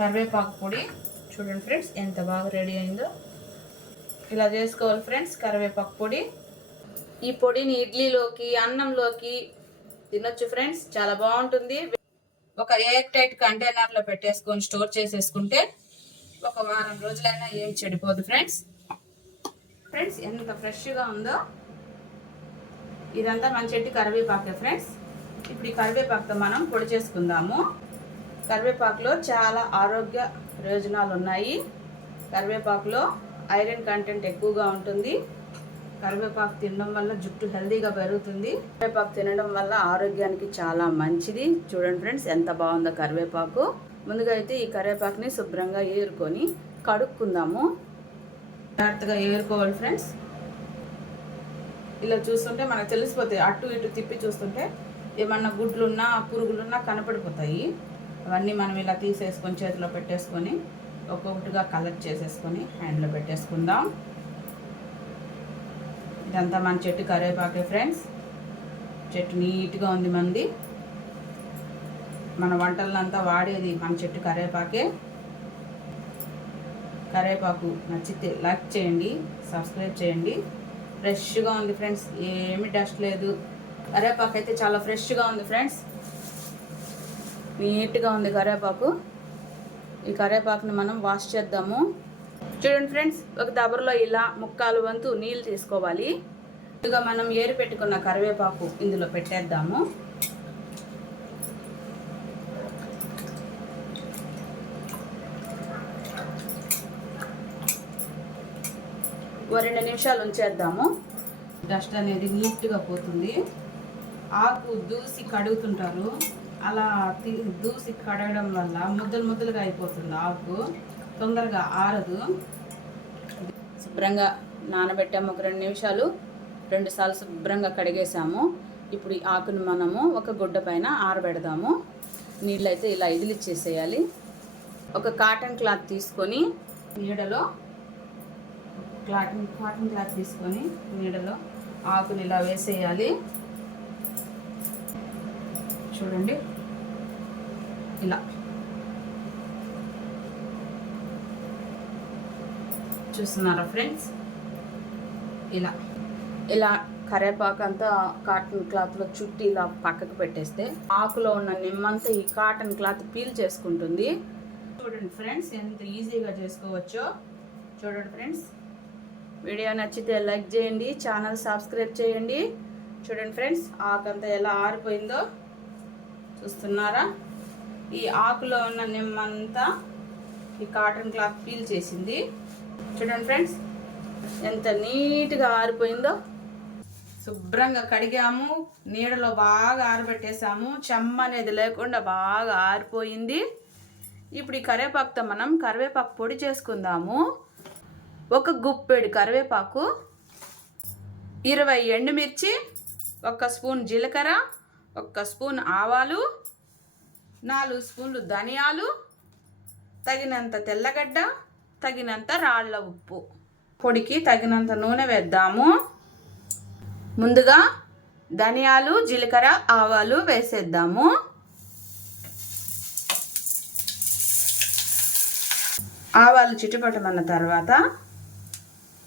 కరివేపాకు పొడి చూడండి ఫ్రెండ్స్ ఎంత బాగా రెడీ అయిందో. ఇలా చేసుకోవాలి ఫ్రెండ్స్ కరివేపాకు పొడి. ఈ పొడిని ఇడ్లీలోకి అన్నంలోకి తినొచ్చు ఫ్రెండ్స్, చాలా బాగుంటుంది. ఒక ఎయిర్ టైట్ కంటైనర్లో పెట్టేసుకొని స్టోర్ చేసేసుకుంటే ఒక వారం రోజులైనా ఏం చెడిపోదు ఫ్రెండ్స్. ఫ్రెండ్స్ ఎంత ఫ్రెష్గా ఉందో. ఇదంతా మన చెట్టు కరివేపాకే ఫ్రెండ్స్. ఇప్పుడు ఈ కరివేపాకుతో మనం పొడి చేసుకుందాము. కరివేపాకులో చాలా ఆరోగ్య ప్రయోజనాలు ఉన్నాయి. కరివేపాకులో ఐరన్ కంటెంట్ ఎక్కువగా ఉంటుంది. కరివేపాకు తినడం వల్ల జుట్టు హెల్దీగా పెరుగుతుంది. కరివేపాకు తినడం వల్ల ఆరోగ్యానికి చాలా మంచిది. చూడండి ఫ్రెండ్స్ ఎంత బాగుందో కరివేపాకు. ముందుగా అయితే ఈ కరివేపాకుని శుభ్రంగా ఏరుకొని కడుక్కుందాము. జాగ్రత్తగా ఏరుకోవాలి ఫ్రెండ్స్. ఇలా చూస్తుంటే మనకు తెలిసిపోతాయి. అటు ఇటు తిప్పి చూస్తుంటే ఏమన్నా గుడ్లున్నా పురుగులున్నా కనపడిపోతాయి. అవన్నీ మనం ఇలా తీసేసుకొని చేతిలో పెట్టేసుకొని ఒక్కొక్కటిగా కలెక్ట్ చేసేసుకొని హ్యాండ్లో పెట్టేసుకుందాం. ఇదంతా మన చెట్టు కరివేపాకే ఫ్రెండ్స్. చెట్టు నీట్గా ఉంది మంది. మన వంటలంతా వాడేది మన చెట్టు కరివేపాకే. కరివేపాకు నచ్చితే లైక్ చేయండి, సబ్స్క్రైబ్ చేయండి. ఫ్రెష్గా ఉంది ఫ్రెండ్స్, ఏమి డస్ట్ లేదు. కరివేపాకు అయితే చాలా ఫ్రెష్గా ఉంది ఫ్రెండ్స్, నీట్గా ఉంది కరివేపాకు. ఈ కరివేపాకుని మనం వాష్ చేద్దాము. చూడండి ఫ్రెండ్స్, ఒక దబరలో ఇలా ముక్కాలు వంతు నీళ్ళు తీసుకోవాలి. ఇదిగా మనం ఏరి పెట్టుకున్న కరివేపాకు ఇందులో పెట్టేద్దాము. ఓ 2 నిమిషాలు ఉంచేద్దాము. డస్ట్ అనేది నీట్గా పోతుంది. ఆకు దూసి కడుగుతుంటారు, అలా దూసి కడగడం వల్ల ముద్దలు ముద్దలుగా అయిపోతుంది. ఆకు తొందరగా ఆరదు. శుభ్రంగా నానబెట్టాము ఒక 2 నిమిషాలు. 2 సార్లు శుభ్రంగా కడిగేసాము. ఇప్పుడు ఈ ఆకును మనము ఒక గుడ్డ పైన ఆరబెడదాము. నీళ్ళు అయితే ఇలా ఇదిలిచ్చేసేయాలి. ఒక కాటన్ క్లాత్ తీసుకొని నీడలో కాటన్ క్లాత్ తీసుకొని నీడలో ఆకుని ఇలా వేసేయాలి. చూడండి ఇలా చూస్తున్నారా ఫ్రెండ్స్. ఇలా ఇలా కరివేపాకు అంతా కాటన్ క్లాత్లో చుట్టి ఇలా పక్కకు పెట్టేస్తే ఆకులో ఉన్న నిమ్మంతా ఈ కాటన్ క్లాత్ పీల్ చేసుకుంటుంది. చూడండి ఫ్రెండ్స్ ఎంత ఈజీగా చేసుకోవచ్చో. చూడండి ఫ్రెండ్స్, వీడియో నచ్చితే లైక్ చేయండి, ఛానల్ సబ్స్క్రైబ్ చేయండి. చూడండి ఫ్రెండ్స్ ఆకంతా ఎలా ఆరిపోయిందో చూస్తున్నారా. ఈ ఆకులో ఉన్న నిమ్మంతా ఈ కాటన్ క్లాత్ పీల్ చేసింది. చూడండి ఫ్రెండ్స్ ఎంత నీట్గా ఆరిపోయిందో. శుభ్రంగా కడిగాము, నీడలో బాగా ఆరబెట్టేసాము. చెమ్మ అనేది లేకుండా బాగా ఆరిపోయింది. ఇప్పుడు ఈ కరివేపాకుతో మనం కరివేపాకు పొడి చేసుకుందాము. ఒక గుప్పెడు కరివేపాకు, 20 ఎండుమిర్చి, 1 స్పూన్ జీలకర్ర, 1 స్పూన్ ఆవాలు, 4 స్పూన్లు ధనియాలు, తగినంత తెల్లగడ్డ, తగినంత రాళ్ళ ఉప్పు. పొడికి తగినంత నూనె వేద్దాము. ముందుగా ధనియాలు, జీలకర్ర, ఆవాలు వేసేద్దాము. ఆవాలు చిటపటమన్న తర్వాత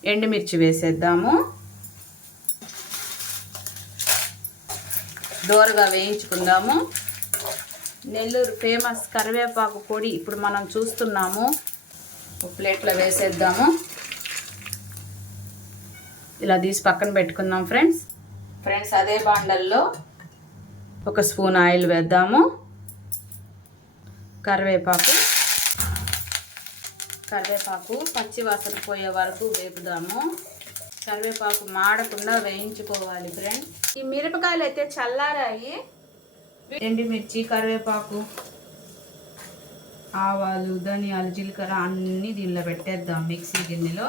ఎండుమిర్చి వేసేద్దాము. దోరగా వేయించుకుందాము. నెల్లూరు ఫేమస్ కరివేపాకు పొడి ఇప్పుడు మనం చూస్తున్నాము. ఒక ప్లేట్లో వేసేద్దాము. ఇలా తీసి పక్కన పెట్టుకుందాం ఫ్రెండ్స్. అదే బాండల్లో 1 స్పూన్ ఆయిల్ వేద్దాము. కరివేపాకు పచ్చి వాసన పోయే వరకు వేపుదాము. కరివేపాకు మాడకుండా వేయించుకోవాలి ఫ్రెండ్స్. ఈ మిరపకాయలు అయితే చల్లారాయి. ఎండుమిర్చి, కరివేపాకు, ఆవాలు, ధనియాలు, జీలకర్ర అన్నీ దీనిలో పెట్టేద్దాం మిక్సీ గిన్నెలో.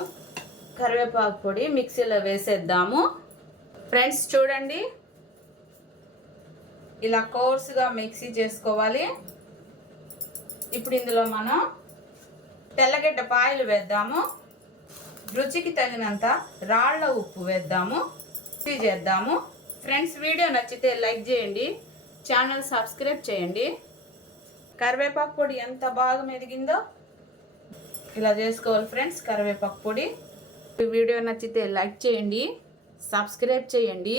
కరివేపాకు పొడి మిక్సీలో వేసేద్దాము. ఫ్రెండ్స్ చూడండి ఇలా కోర్సుగా మిక్సీ చేసుకోవాలి. ఇప్పుడు ఇందులో మనం తెల్లగడ్డ పాయలు వేద్దాము. రుచికి తగినంత రాళ్ళ ఉప్పు వేద్దాము. మిక్సీ చేద్దాము. ఫ్రెండ్స్ వీడియో నచ్చితే లైక్ చేయండి, ఛానల్ సబ్స్క్రైబ్ చేయండి. కరివేపాకు పొడి ఎంత బాగా మెదిగిందో ఇలా చేసుకోవాలి ఫ్రెండ్స్. కరివేపాకు పొడి. ఈ వీడియో నచ్చితే లైక్ చేయండి, సబ్స్క్రైబ్ చేయండి.